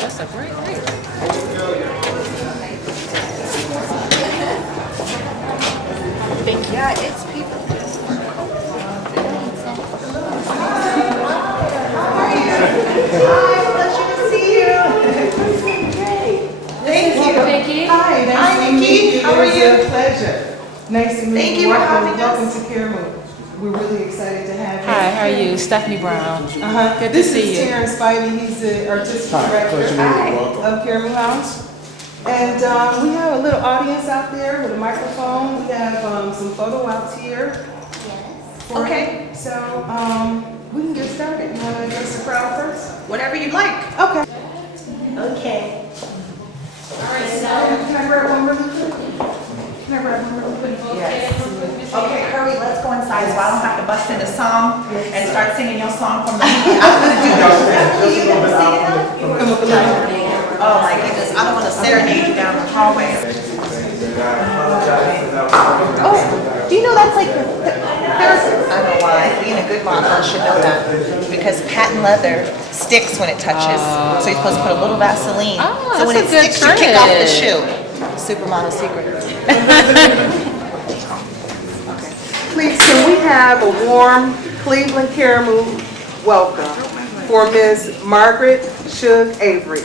That's a great race. Thank you. Yeah, it's people. Hi, pleasure to see you. Thank you. Nikki. Hi, nice to meet you. How are It's you? a pleasure. Nice to meet Thank you. you for Welcome, having welcome us. to Karamu. We're really excited to have you. Hi, how are you? Stephanie Brown. Good to This see is you. Terrence Spivey. He's the artistic director of Karamu House. And we have a little audience out there with a microphone. We have some photo outs here. Yes. for Okay. you. So we can get started. You want to address the crowd first? Whatever you like. Okay. Okay. Can I grab one really quick? Can I grab one really quick? Yes. Okay, hurry, let's go inside so I don't have to bust into song and start singing your song from the. Come up a little. Oh my goodness, I don't want to serenade you down the hallway. Oh, do you know that's like, there's, I don't know why, being a good mom, I should know that. Because patent leather sticks when it touches. So you're supposed to put a little Vaseline. Oh, So when it that's a good sticks, you kick off the trick. shoe. Supermodel secret. Please, can we have a warm Cleveland Karamu welcome for Ms. Margaret Shug Avery.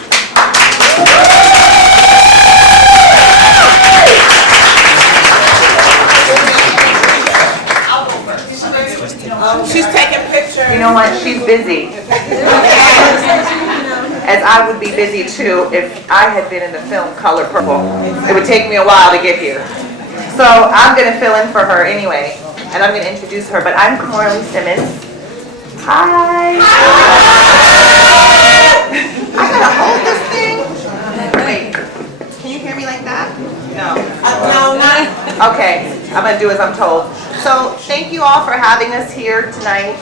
She's taking pictures. You know what? She's busy. As I would be busy too if I had been in the film Color Purple. It would take me a while to get here. So I'm going to fill in for her anyway, and I'm going to introduce her. But I'm Coralie Simmons. Hi. I gotta hold this thing. Wait, can you hear me like that? No. No, not. Okay, I'm gonna do as I'm told. So thank you all for having us here tonight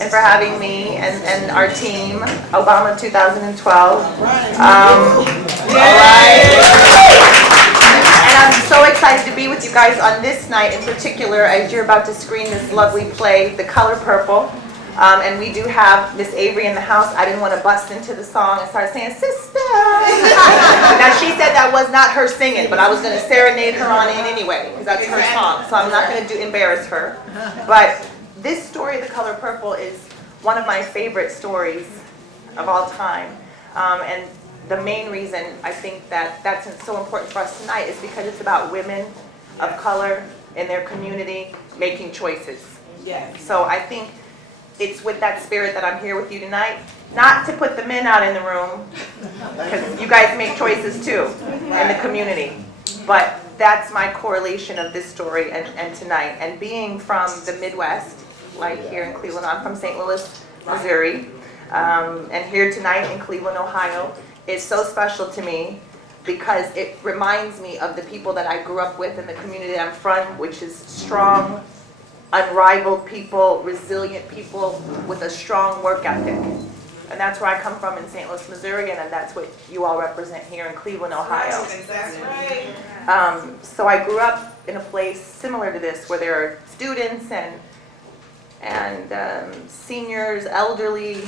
and for having me and our team, Obama 2012. All right. And I'm so excited to be with you guys on this night in particular as you're about to screen this lovely play, The Color Purple. And we do have Miss Avery in the house. I didn't want to bust into the song and start saying, sister. Now she said that was not her singing, but I was going to serenade her on in anyway, because that's her song. So I'm not going to embarrass her. But this story, The Color Purple, is one of my favorite stories of all time. And the main reason I think that that's so important for us tonight is because it's about women of color in their community making choices. Yes. So I think it's with that spirit that I'm here with you tonight. Not to put the men out in the room, because you guys make choices too in the community. But that's my correlation of this story and tonight. And being from the Midwest, like here in Cleveland, I'm from St. Louis, Missouri. And here tonight in Cleveland, Ohio, is so special to me because it reminds me of the people that I grew up with in the community that I'm from, which is strong, unrivaled people, resilient people with a strong work ethic. And that's where I come from in St. Louis, Missouri, and that's what you all represent here in Cleveland, Ohio. That's right. So I grew up in a place similar to this where there are students and seniors, elderly,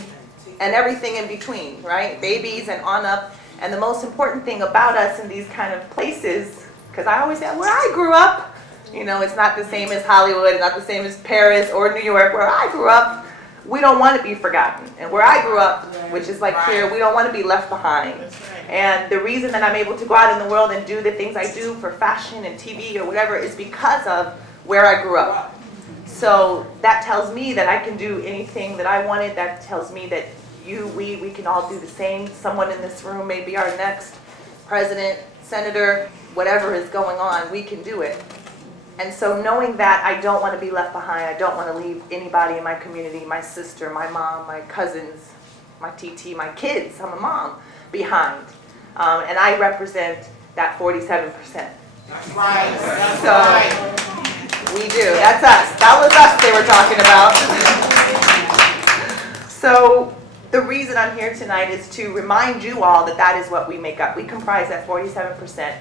and everything in between, right? Babies and on up. And the most important thing about us in these kind of places, because I always say, where I grew up, you know, it's not the same as Hollywood, not the same as Paris or New York. Where I grew up, we don't want to be forgotten. And where I grew up, which is like here, we don't want to be left behind. And the reason that I'm able to go out in the world and do the things I do for fashion and TV or whatever is because of where I grew up. So that tells me that I can do anything that I wanted. That tells me that we can all do the same. Someone in this room may be our next president, senator, whatever is going on, we can do it. And so knowing that, I don't want to be left behind. I don't want to leave anybody in my community, my sister, my mom, my cousins, my TT, my kids, I'm a mom, behind. And I represent that 47%. That's right. That's So right. we do. That's us. That was us they were talking about. So the reason I'm here tonight is to remind you all that that is what we make up. We comprise that 47%.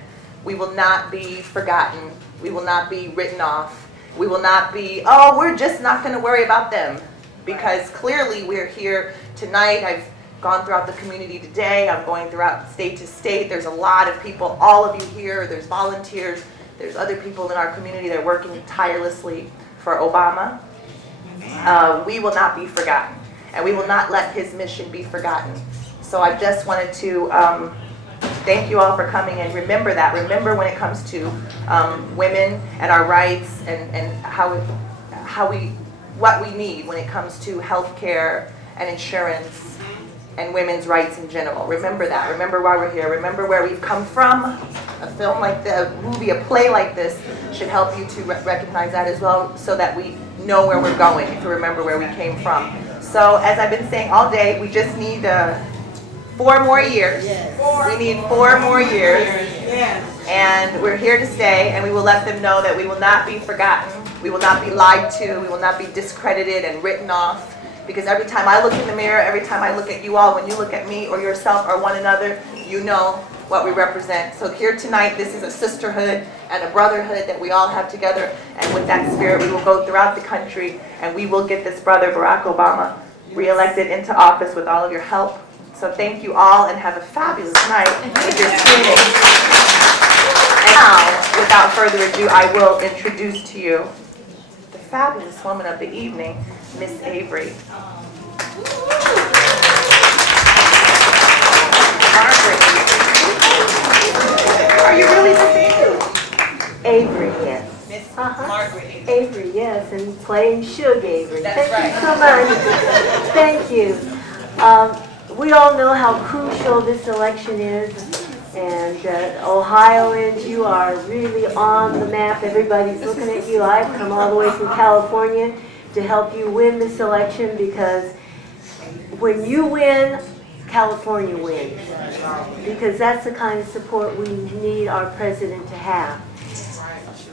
We will not be forgotten. We will not be written off. We will not be, oh, we're just not going to worry about them. Because clearly we're here tonight. I've gone throughout the community today. I'm going throughout state to state. There's a lot of people, all of you here. There's volunteers. There's other people in our community that are working tirelessly for Obama. We will not be forgotten. And we will not let his mission be forgotten. So I just wanted to thank you all for coming, and remember that. Remember when it comes to women and our rights and what we need when it comes to health care and insurance and women's rights in general. Remember that. Remember why we're here. Remember where we've come from. A film like a movie, a play like this should help you to recognize that as well, so that we know where we're going, to remember where we came from. So as I've been saying all day, we just need 4 more years. We need 4 more years. And we're here to stay, and we will let them know that we will not be forgotten. We will not be lied to. We will not be discredited and written off. Because every time I look in the mirror, every time I look at you all, when you look at me or yourself or one another, you know what we represent. So here tonight, this is a sisterhood and a brotherhood that we all have together. And with that spirit, we will go throughout the country, and we will get this brother, Barack Obama, reelected into office with all of your help. So thank you all, and have a fabulous night with your screening. And now, without further ado, I will introduce to you the fabulous woman of the evening, Miss Avery. Margaret. Are you really Miss Avery? Avery, yes. Miss Margaret Avery. Avery, yes, and playing Suge Avery. That's Thank you so much. Thank you. We all know how crucial this election is, and Ohioans, you are really on the map. Everybody's looking at you. I've come all the way from California to help you win this election, because when you win, California wins. Because that's the kind of support we need our president to have.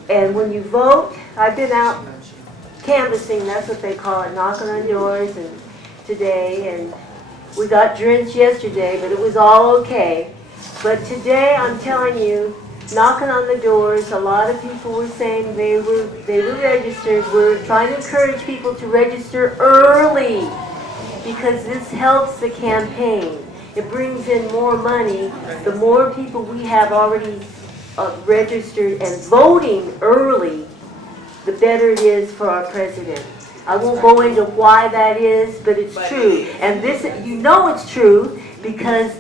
And when you vote, I've been out canvassing, that's what they call it, knocking on doors and today, and we got drenched yesterday, but it was all okay. But today, I'm telling you, knocking on the doors, a lot of people were saying they were registered. We're trying to encourage people to register early, because this helps the campaign. It brings in more money. The more people we have already registered and voting early, the better it is for our president. I won't go into why that is, but it's true. And this, you know it's true, because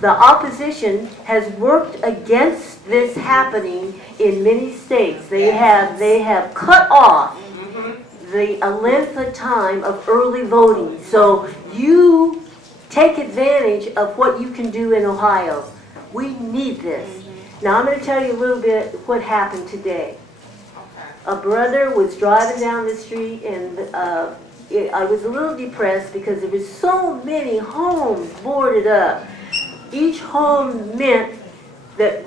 the opposition has worked against this happening in many states. They have cut off the length of time of early voting. So you take advantage of what you can do in Ohio. We need this. Now I'm going to tell you a little bit what happened today. A brother was driving down the street, and I was a little depressed because there was so many homes boarded up. Each home meant that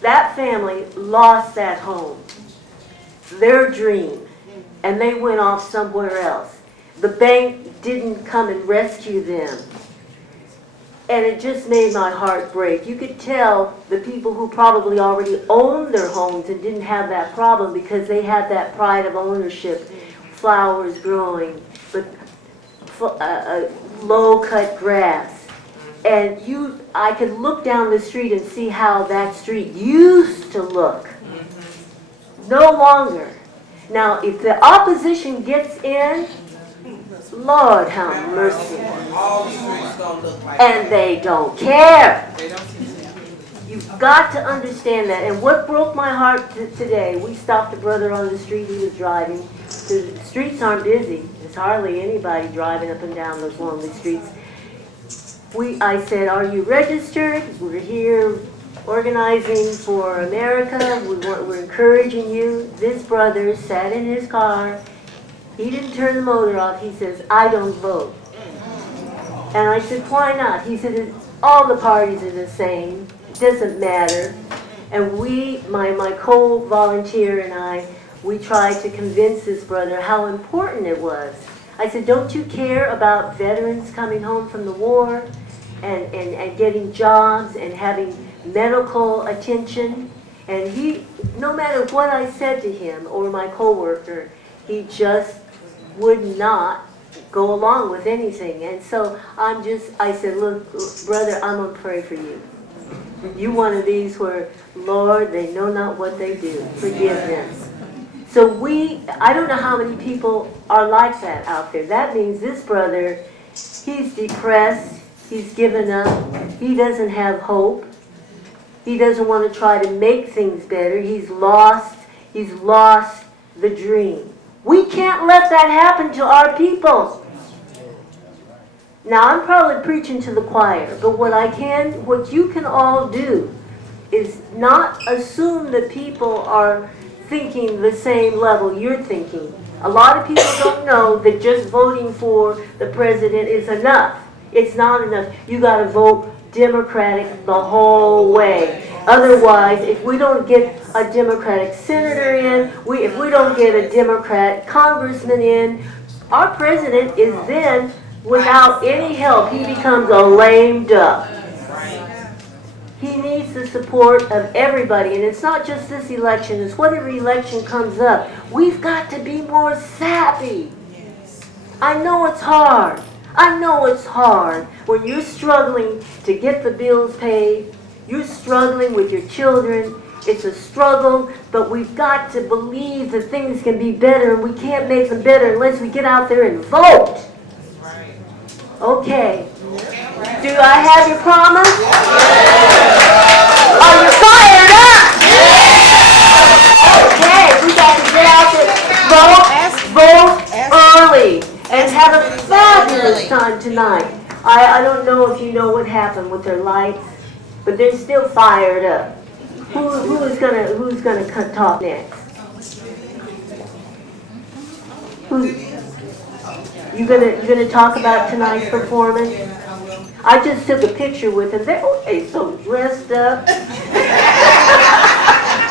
that family lost that home, their dream, and they went off somewhere else. The bank didn't come and rescue them. And it just made my heart break. You could tell the people who probably already owned their homes and didn't have that problem, because they had that pride of ownership, flowers growing, but low-cut grass. And I could look down the street and see how that street used to look. No longer. Now, if the opposition gets in, Lord have mercy. And they don't care. You've got to understand that. And what broke my heart today, we stopped a brother on the street. He was driving. The streets aren't busy. There's hardly anybody driving up and down those lonely streets. I said, are you registered? We're here organizing for America. We're encouraging you. This brother sat in his car. He didn't turn the motor off. He says, I don't vote. And I said, why not? He said, all the parties are the same. It doesn't matter. And my co-volunteer and I, we tried to convince this brother how important it was. I said, don't you care about veterans coming home from the war and getting jobs and having medical attention, and he, no matter what I said to him or my coworker, he just would not go along with anything. And so I said, look, brother, I'm going to pray for you. You one of these where, Lord, they know not what they do. Forgive them. So I don't know how many people are like that out there. That means this brother, he's depressed, he's given up, he doesn't have hope, he doesn't want to try to make things better, he's lost the dream. We can't let that happen to our people. Now, I'm probably preaching to the choir, but what you can all do is not assume that people are thinking the same level you're thinking. A lot of people don't know that just voting for the president is enough. It's not enough. You got to vote Democratic the whole way. Otherwise, if we don't get a Democratic senator in, if we don't get a Democrat congressman in, our president is then without any help. He becomes a lame duck. He needs the support of everybody, and it's not just this election, it's whatever election comes up. We've got to be more savvy. I know it's hard. I know it's hard when you're struggling to get the bills paid, you're struggling with your children. It's a struggle, but we've got to believe that things can be better, and we can't make them better unless we get out there and vote. Okay. Do I have your promise? Are you fired up? Okay, we got to get out there, vote early, and have a fabulous time tonight. I don't know if you know what happened with their lights, but they're still fired up. Who's gonna talk next? You gonna talk about tonight's performance? I just took a picture with them. They're so dressed up.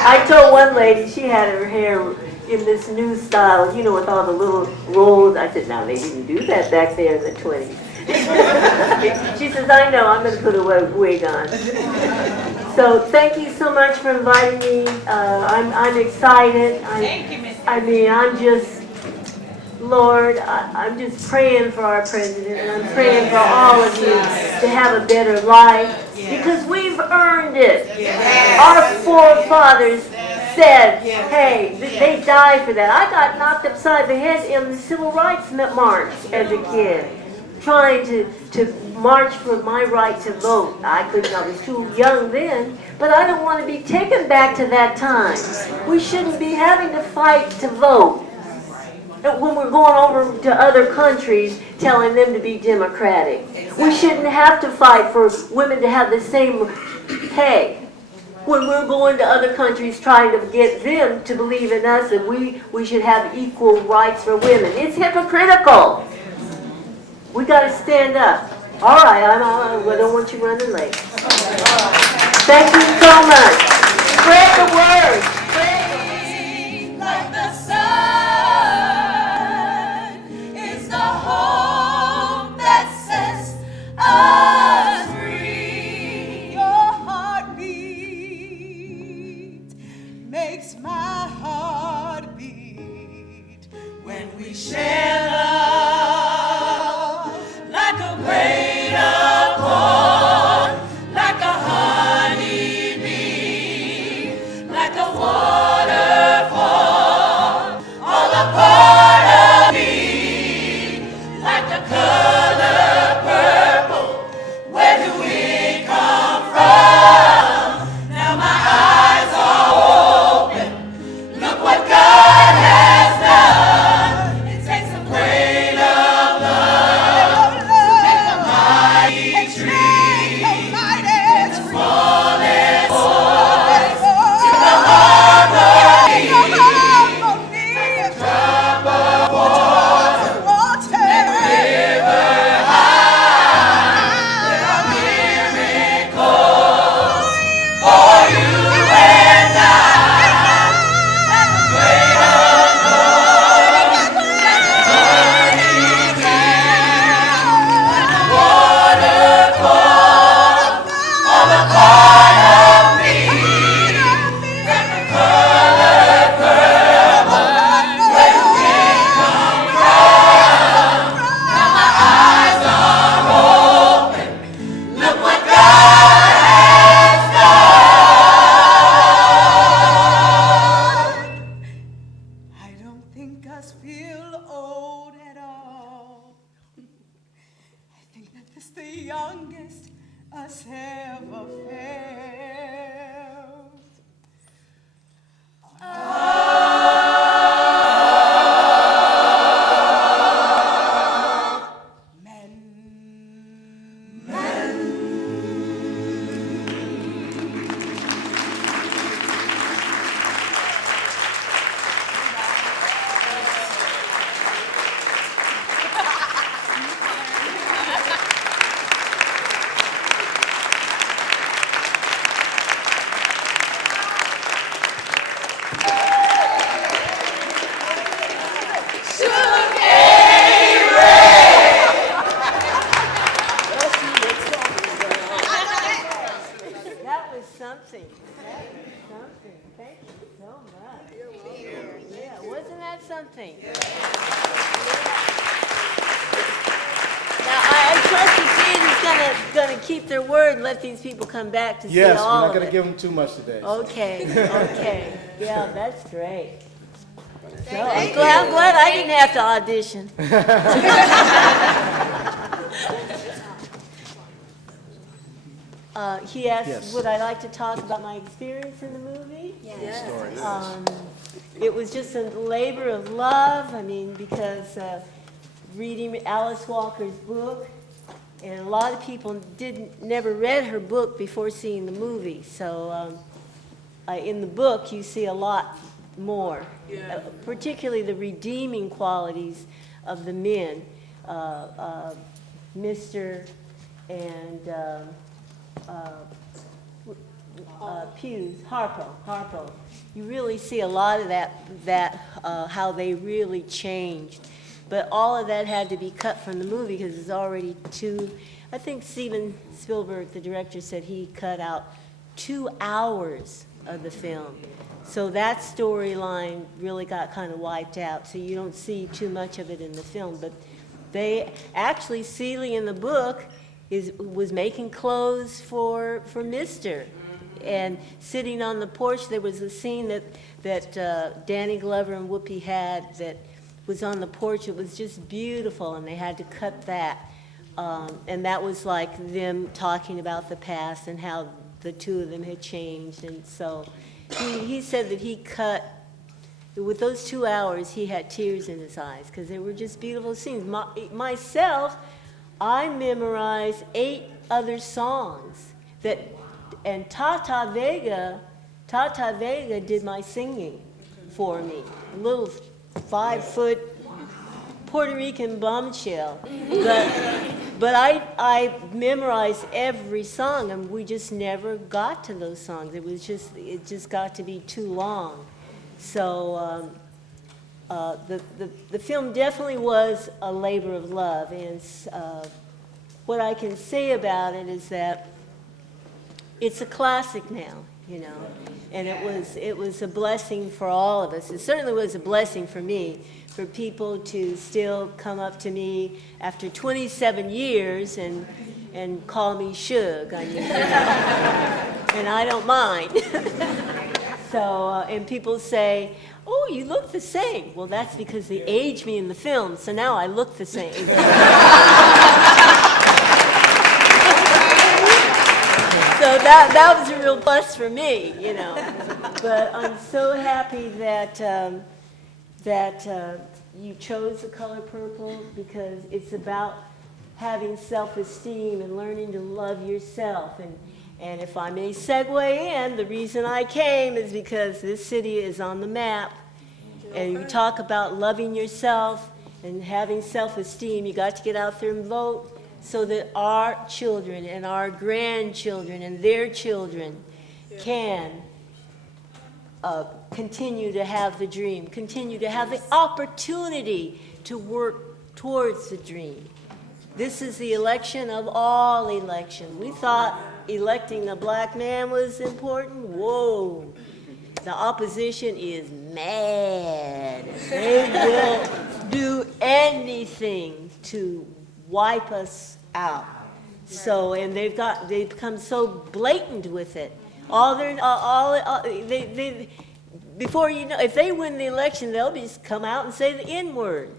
I told one lady she had her hair in this new style, with all the little rolls. I said, no, they didn't do that back there in the 20s. She says, I know, I'm going to put a wig on. So thank you so much for inviting me. I'm excited. I'm just, Lord, I'm just praying for our president, and I'm praying for all of you to have a better life, because we've earned it. Our forefathers said, hey, they died for that. I got knocked upside the head in the Civil Rights March as a kid, trying to march for my right to vote. I was too young then, but I don't want to be taken back to that time. We shouldn't be having to fight to vote when we're going over to other countries telling them to be democratic. We shouldn't have to fight for women to have the same pay when we're going to other countries trying to get them to believe in us that we should have equal rights for women. It's hypocritical. We got to stand up. All right, I don't want you running late. Thank you so much. Spread the word. Like the sun is the hope that sets us free. Your heartbeat makes my heart beat when we share love like a braid of corn, like a honey bee, like a waterfall, all a part of me, like the color purple. Where do we come from? Now my eyes are open. Look what God has done. It takes Something. Thank you so much. Yeah, wasn't that something? Now, I trust the theater's gonna keep their word and let these people come back to see Yes, all we're of not going to it. give them too much today. Okay, okay. Yeah, that's great. So, I'm glad I didn't have to audition. He asked, Yes. would I like to talk about my experience in the movie? Yes. It was just a labor of love, I mean, because reading Alice Walker's book, and a lot of people never read her book before seeing the movie, so in the book you see a lot more, particularly the redeeming qualities of the men, Mr. and Harpo. You really see a lot of that how they really changed. But all of that had to be cut from the movie because it's already I think Steven Spielberg, the director, said he cut out 2 hours of the film. So that storyline really got kind of wiped out, so you don't see too much of it in the film. But they actually, Celie in the book was making clothes for Mr. And sitting on the porch, there was a scene that Danny Glover and Whoopi had that was on the porch. It was just beautiful, and they had to cut that. And that was like them talking about the past and how the two of them had changed. And so he said that he cut, with those 2 hours, he had tears in his eyes because they were just beautiful scenes. Myself, I memorized 8 other songs and Tata Vega did my singing for me. A little 5-foot Puerto Rican bombshell. But I memorized every song, and we just never got to those songs. It just got to be too long. So the film definitely was a labor of love, and what I can say about it is that it's a classic now, you know, and it was a blessing for all of us. It certainly was a blessing for me, for people to still come up to me after 27 years and call me Suge. I mean, you know, and I don't mind. So, and people say, oh, you look the same. Well, that's because they aged me in the film, so now I look the same. So that was a real plus for me, you know. But I'm so happy that you chose the color purple, because it's about having self-esteem and learning to love yourself. And if I may segue in, the reason I came is because this city is on the map. And you talk about loving yourself and having self-esteem. You got to get out there and vote so that our children and our grandchildren and their children can continue to have the dream, continue to have the opportunity to work towards the dream. This is the election of all elections. We thought electing a black man was important. Whoa. The opposition is mad. They will do anything to wipe us out. So, and they've become so blatant with it. Before you know, if they win the election, they'll just come out and say the N-word.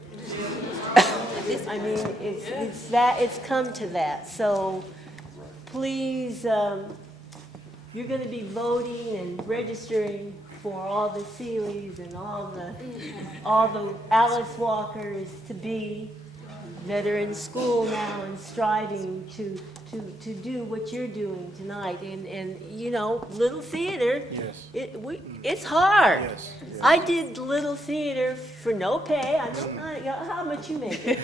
I mean, it's come to that. So, please, you're going to be voting and registering for all the Seeleys and all the Alice Walkers to be that are in school now and striving to do what you're doing tonight. And you know, little theater, Yes. it's hard. Yes. I did little theater for no pay. I don't know how much you make it.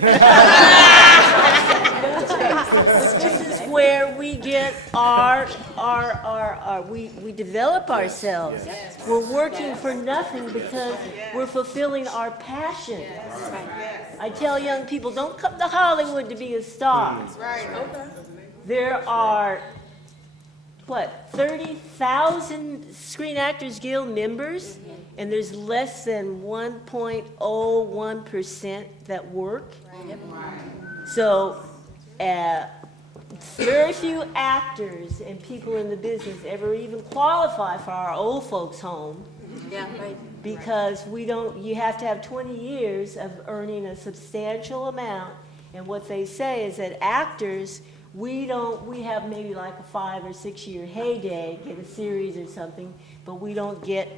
This is where we get we develop ourselves. We're working for nothing because we're fulfilling our passion. I tell young people, don't come to Hollywood to be a star. There are what, 30,000 Screen Actors Guild members, and there's less than 1.01% that work. So, very few actors and people in the business ever even qualify for our old folks' home. Yeah, right. Because you have to have 20 years of earning a substantial amount. And what they say is that actors, we have maybe like a 5 or 6 year heyday, get a series or something, but we don't get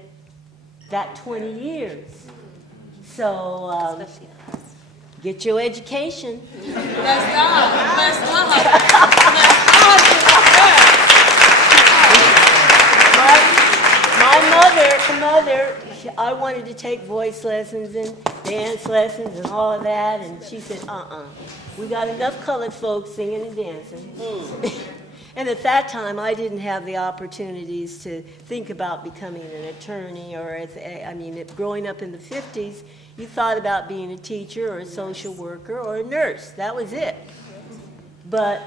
that 20 years. So, get your education. Bless God. Bless God. My mother, I wanted to take voice lessons and dance lessons and all of that, and she said, we got enough colored folks singing and dancing. And at that time, I didn't have the opportunities to think about becoming an attorney growing up in the 50s, you thought about being a teacher or a social worker or a nurse. That was it. But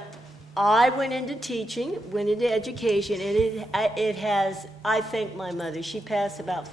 I went into teaching, went into education, and I thank my mother. She passed about